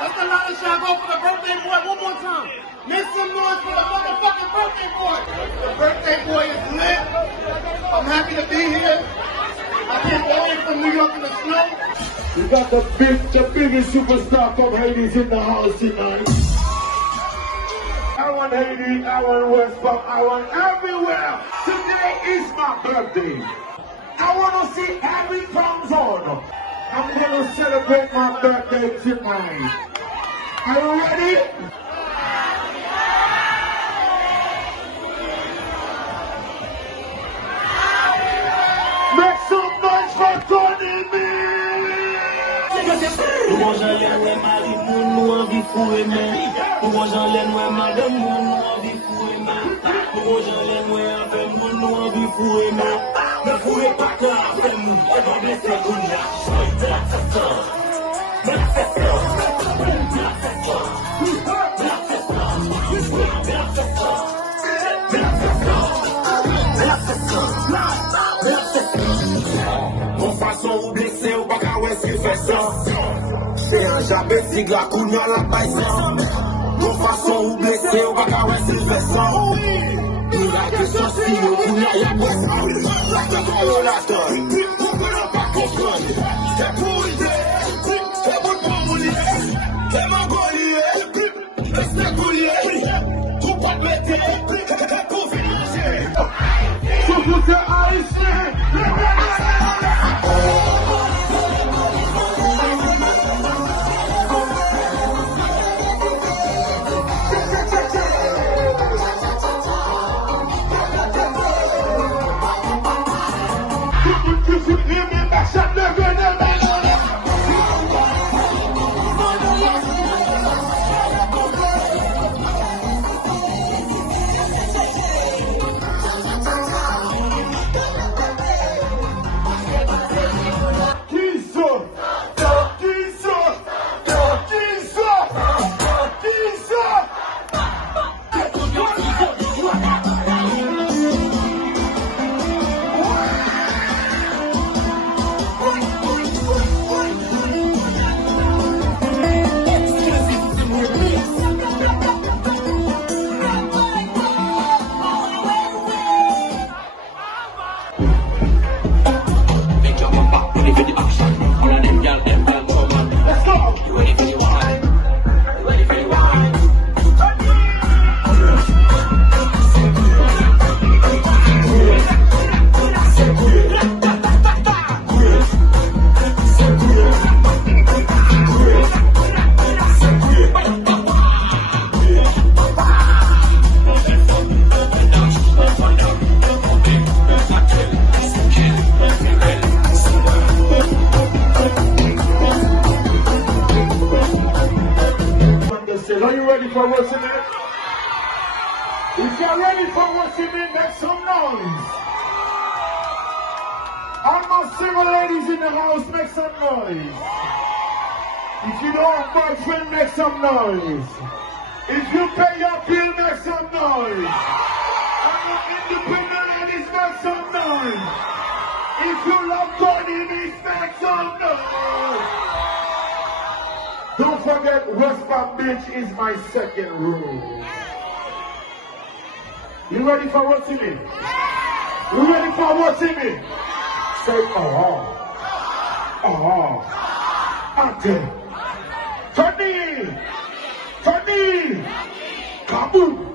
Let's allow this y'all go for the birthday boy one more time. Make some noise for the motherfucking birthday boy. The birthday boy is lit. I'm happy to be here. I came all the way from New York in the snow. We got the biggest superstar from Hades in the house tonight. I want Hades, I want West Palm, I want everywhere. Today is my birthday. I want to see every Palms on. I'm going to celebrate my birthday tonight. Are you ready? Make some noise for Tony B! Pour j'enlève ouais Marie moun nou envie fouer men. Pour j'enlève ouais madame moun nou envie fouer men. Pour j'enlève ouais avec moun nou envie fouer men. Ne fouez pas que après nous, on va blesser une la choix de la façon. De la façon. De la façon. De la façon. De la façon. De la façon. De la façon. De la façon. Mon façon ou blessé ou pas qu'à ouais si fait ça. C'est un jabé si la couleur la taille ça. Mon façon ou blessé ou pas qu'à ouais si fait ça. Nous la question si le couleur y'a quoi ça. La colorateur, on peut pas comprendre. C'est pour idée, c'est bon pour mourir. C'est mongolier, c'est coulier. Tout pas de l'été, c'est pour financer. Surtout c'est haïtien. Are you ready for what's in it? If you're ready for what's in it, make some noise. All my single ladies in the house, make some noise. If you don't have boyfriend, make some noise. If you pay your bill, make some noise. All the independent ladies, make some noise. If you love Tony B, make some noise. Don't forget, West Palm Beach is my second room. You ready for what's in it? You ready for what's in it? Say, Ate. Tony! Kaboom!